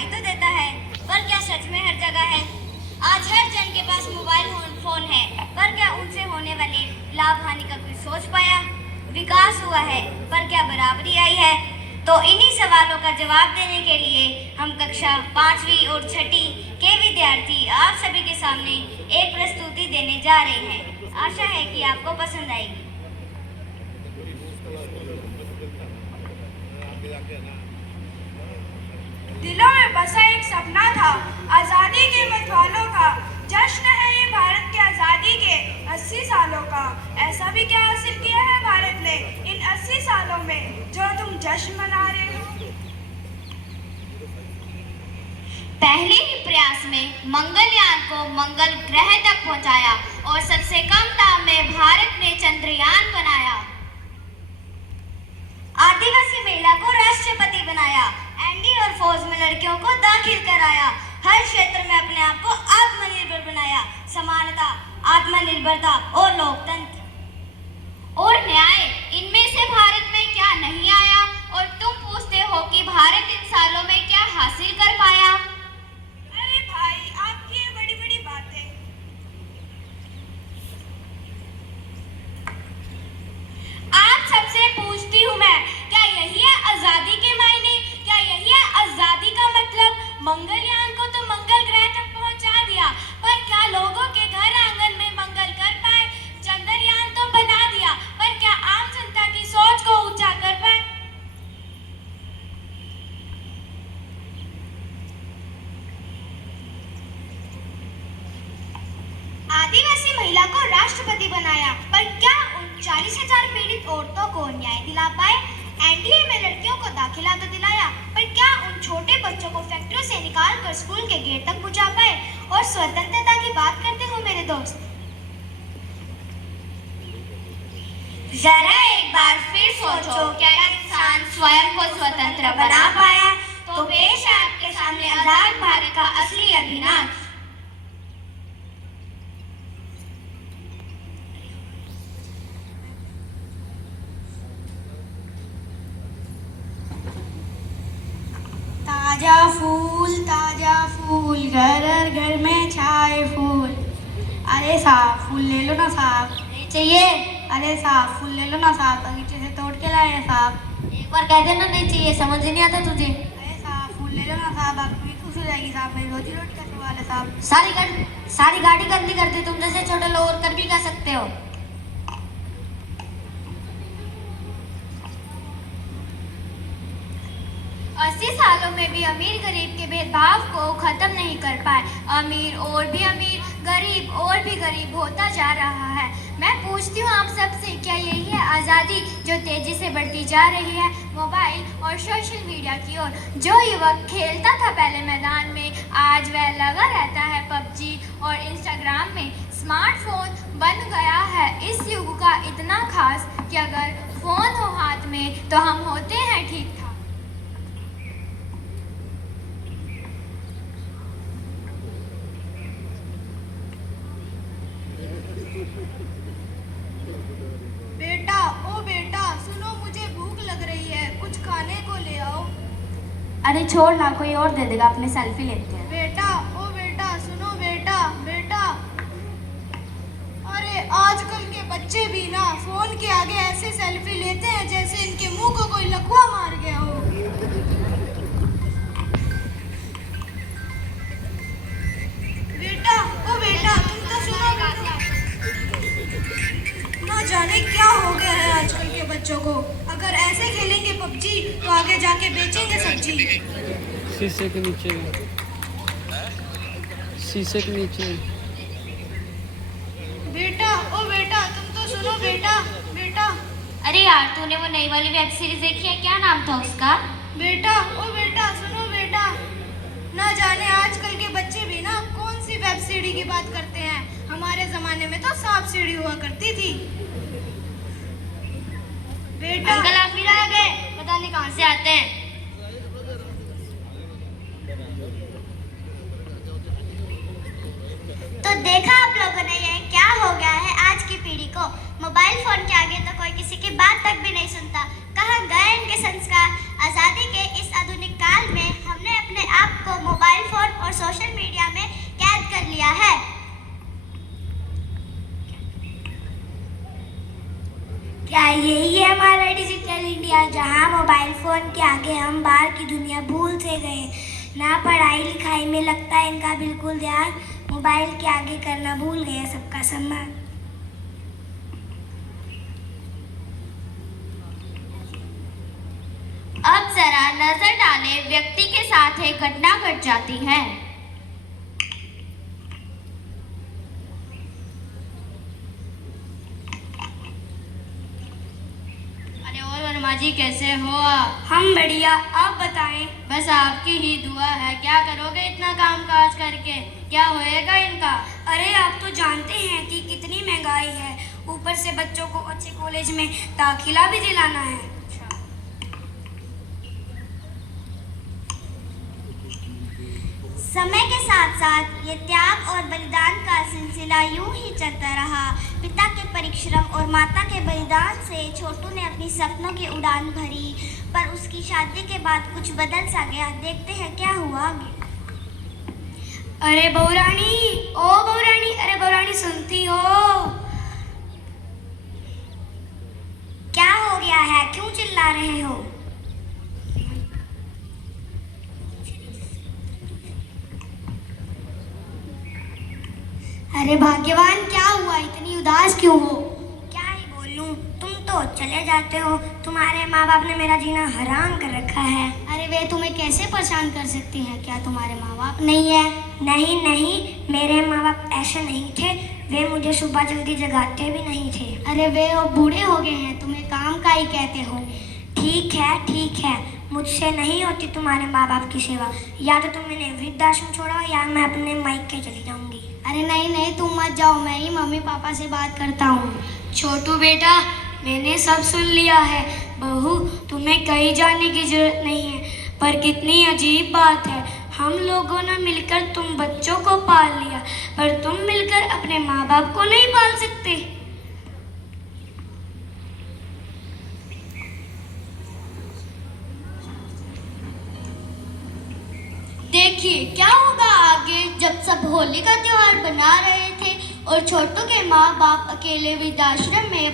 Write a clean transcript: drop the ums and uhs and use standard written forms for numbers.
दिखाई तो देता है, पर क्या सच में हर जगह है? आज हर जन के पास मोबाइल फोन है, पर क्या उनसे होने वाली लाभ हानि का कोई सोच पाया? विकास हुआ है, पर क्या बराबरी आई है? तो इन्हीं सवालों का जवाब देने के लिए हम कक्षा 5वीं और 6ठी के विद्यार्थी आप सभी के सामने एक प्रस्तुति देने जा रहे हैं। आशा है कि आपको पसंद आएगी। दिलों में बसा एक सपना था, आजादी के मतवालों का। जश्न है ये भारत के आजादी के 80 सालों का। ऐसा भी क्या हासिल किया है भारत ने इन 80 सालों में जो तुम जश्न मना रहे हो? पहले ही प्रयास में मंगलयान को मंगल ग्रह तक पहुंचाया और सबसे कम दाम में भारत ने चंद्रयान बनाया। आदिवासी महिला को राष्ट्रपति बनाया, एनडी और फौज में लड़कियों को दाखिल कराया। हर क्षेत्र में अपने आप को आत्मनिर्भर बनाया। समानता, आत्मनिर्भरता और लोकतंत्र और न्याय, इनमें से भारत में क्या नहीं आया? और तुम पूछते हो कि भारत इन सालों में क्या हासिल कर पाया? अरे भाई, आपकी ये बड़ी बड़ी बातें। आप सबसे पूछती हूँ मैं, क्या यही है आजादी के मायने? क्या यही है आजादी का मतलब? मंगलयान को तो मंगल ग्रह तक पहुंचा दिया, पर क्या लोगों के घर आंगन में मंगल कर पाए? चंद्रयान तो बना दिया, पर क्या आम जनता की सोच को ऊंचा कर पाए? आदिवासी महिला को राष्ट्रपति बनाया, पर क्या उन 40,000 पीड़ित औरतों को न्याय दिला पाए? एनडीए में लड़कियों को दाखिला तो दिलाया, पर क्या उन छोटे बच्चों को फैक्ट्री से निकाल कर स्कूल के गेट तक पहुंचा पाए? और स्वतंत्रता की बात करते हो मेरे दोस्त, जरा एक बार फिर सोचो, क्या इंसान स्वयं को स्वतंत्र बना पाया? तो पेश है आपके सामने आजाद भारत का असली अभिनाश। ताजा फूल, घर घर में छाए फूल। अरे साहब, फूल ले लो ना साहब। नहीं चाहिए। अरे साहब, फूल ले लो ना साहब, बगीचे से तोड़ के लाए हैं साहब। एक बार कह देना नहीं चाहिए, समझ नहीं आता तुझे। अरे साहब, फूल ले लो ना साहब, आपकी खुश हो जाएगी साहब, मेरी रोजी रोटी का सवाल है साहब। सारी गाड़ी गंदी करती, तुम जैसे छोटे लोग और कर भी कर सकते हो। 80 सालों में भी अमीर गरीब के भेदभाव को खत्म नहीं कर पाए। अमीर और भी अमीर, गरीब और भी गरीब होता जा रहा है। मैं पूछती हूँ आप सबसे, क्या यही है आज़ादी जो तेजी से बढ़ती जा रही है मोबाइल और सोशल मीडिया की ओर? जो युवक खेलता था पहले मैदान में, आज वह लगा रहता है पबजी और इंस्टाग्राम में। स्मार्टफोन बन गया है इस युग का इतना खास कि अगर फोन हो हाथ में तो हम होते हैं ठीक ठाक। बेटा, सुनो, मुझे भूख लग रही है, कुछ खाने को ले आओ। अरे छोड़ ना, कोई और दे देगा, अपने सेल्फी लेते हैं। बेटा, सुनो बेटा। अरे आजकल के बच्चे भी ना फोन के आगे ऐसे सेल्फी लेते हैं जैसे इनके मुंह को कोई लकवा मार गया हो। बेटा, तुम तो सुनो बेटा। ना जाने क्या हो गया है आजकल के बच्चों को। अगर ऐसे खेलेंगे पबजी तो आगे जाके बेचेंगे सब्जी। शीशे के नीचे बेटा, तुम तो सुनो बेटा। अरे यार, तूने वो नई वाली वेब सीरीज देखी है? क्या नाम था उसका? बेटा, सुनो बेटा। ना जाने आजकल के बच्चे भी ना कौन सी वेब सीरीज की बात करते हैं। हमारे जमाने में तो सांप सीढ़ी हुआ करती थी। बेटा, अंकल आप फिर आ गए, पता नहीं कहाँ से आते हैं। तो देखा आप लोगों ने, ये क्या हो गया है आज की पीढ़ी को। मोबाइल फोन के आगे तो कोई किसी की बात तक भी नहीं सुनता। कहाँ गए इनके संस्कार? आजादी के इस आधुनिक काल में हमने अपने आप आपको मोबाइल फोन और सोशल मीडिया में कैद कर लिया है। क्या यही है हमारा डिजिटल इंडिया, जहां मोबाइल फोन के आगे हम बाहर की दुनिया भूल से गए, ना पढ़ाई लिखाई में लगता है इनका बिल्कुल ध्यान, मोबाइल के आगे करना भूल गए सबका सम्मान। अब जरा नजर डालें, व्यक्ति के साथ एक घटना घट जाती है। अरे और वर्मा जी, कैसे हो आप? हम बढ़िया, आप बताएं। बस आपकी ही दुआ है। क्या करोगे इतना काम काज करके? क्या होएगा इनका? अरे आप तो जानते हैं कि कितनी महंगाई है, ऊपर से बच्चों को अच्छे कॉलेज में दाखिला भी दिलाना है। समय के साथ साथ ये त्याग और बलिदान का सिलसिला यूं ही चलता रहा। पिता के परिश्रम और माता के बलिदान से छोटू ने अपनी सपनों की उड़ान भरी, पर उसकी शादी के बाद कुछ बदल सा गया। देखते हैं क्या हुआ आगे। अरे बहुरानी, ओ बहुरानी, अरे बहुरानी सुनती हो? क्या हो गया है, क्यों चिल्ला रहे हो? अरे भाग्यवान, क्या हुआ, इतनी उदास क्यों हो? क्या ही बोलूं, तुम तो चले जाते हो, तुम्हारे माँ बाप ने मेरा जीना हराम कर रखा है। अरे वे तुम्हें कैसे परेशान कर सकती हैं? क्या तुम्हारे माँ बाप नहीं है? नहीं नहीं, मेरे माँ बाप ऐसे नहीं थे, वे मुझे सुबह जल्दी जगाते भी नहीं थे। अरे वे अब बूढ़े हो गए हैं, तुम्हें काम का ही कहते हो। ठीक है, मुझसे नहीं होती तुम्हारे माँ बाप की सेवा। या तो तुम मैंने वृद्धाश्रम छोड़ो या मैं अपने मायके चली जाऊंगी। अरे नहीं नहीं, तुम मत जाओ, मैं ही मम्मी पापा से बात करता हूँ। छोटू बेटा, मैंने सब सुन लिया है। बहू, तुम्हें कहीं जाने की जरूरत नहीं है। पर कितनी अजीब बात है, हम लोगों ने मिलकर तुम बच्चों को पाल लिया, पर तुम मिलकर अपने माँ बाप को नहीं पाल सकते। देखिए क्या होगा आगे, जब सब होली का त्योहार बना रहे थे और छोटू के माँ बाप अकेले वृद्धाश्रम में